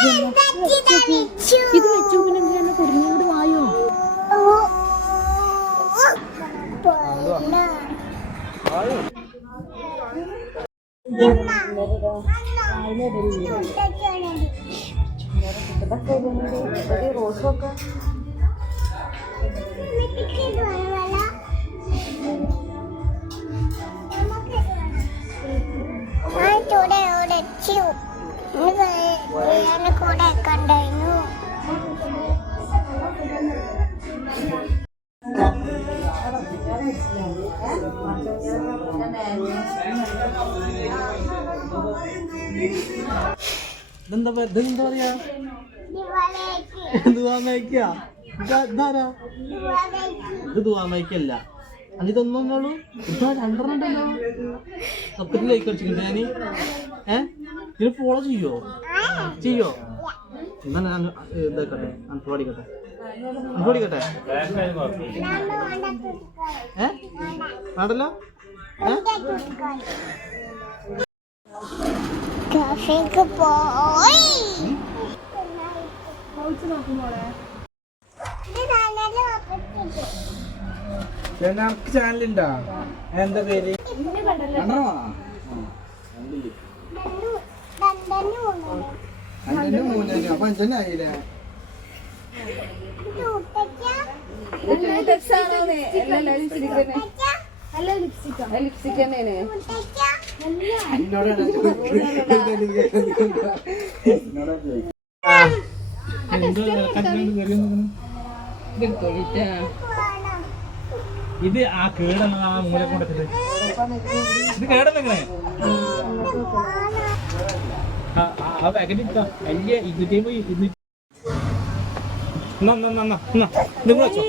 ഇത് വെച്ചു പിന്നെ എന്തിനാണ് കുടുങ്ങിയോട് വായോ റോസൊക്കെ ഇതെന്താ പറയാ ഇത് ദുവാമയ്ക്കല്ല അതിതൊന്നോളൂ ഇപ്പൊ രണ്ടെണ്ണം ഉണ്ടല്ലോ സത്യത്തിൽ ലൈക്ക് അടിച്ചിട്ടുണ്ട് ഞാന് ഇതിന് ഫോളോ ചെയ്യോ എന്നാ ഞാൻ ഇതാക്കട്ടെ അൺഫോളോ അടിക്കട്ടെ വേണ്ടല്ലോ ചാനലുണ്ടാ എന്താ പേര് അപ്പൊ അഞ്ചനായില്ലേ ലിപ്സ്റ്റിക് തന്നെയാണ് ഇത് ആ കേടന്ന ആ മൂല കൊണ്ടിട്ട് ഇത് കേടന്നെങ്ങനെ ആ പാക്കറ്റ് ഇട്ടാ വലിയ 250 200 നിങ്ങൾ വെച്ചോ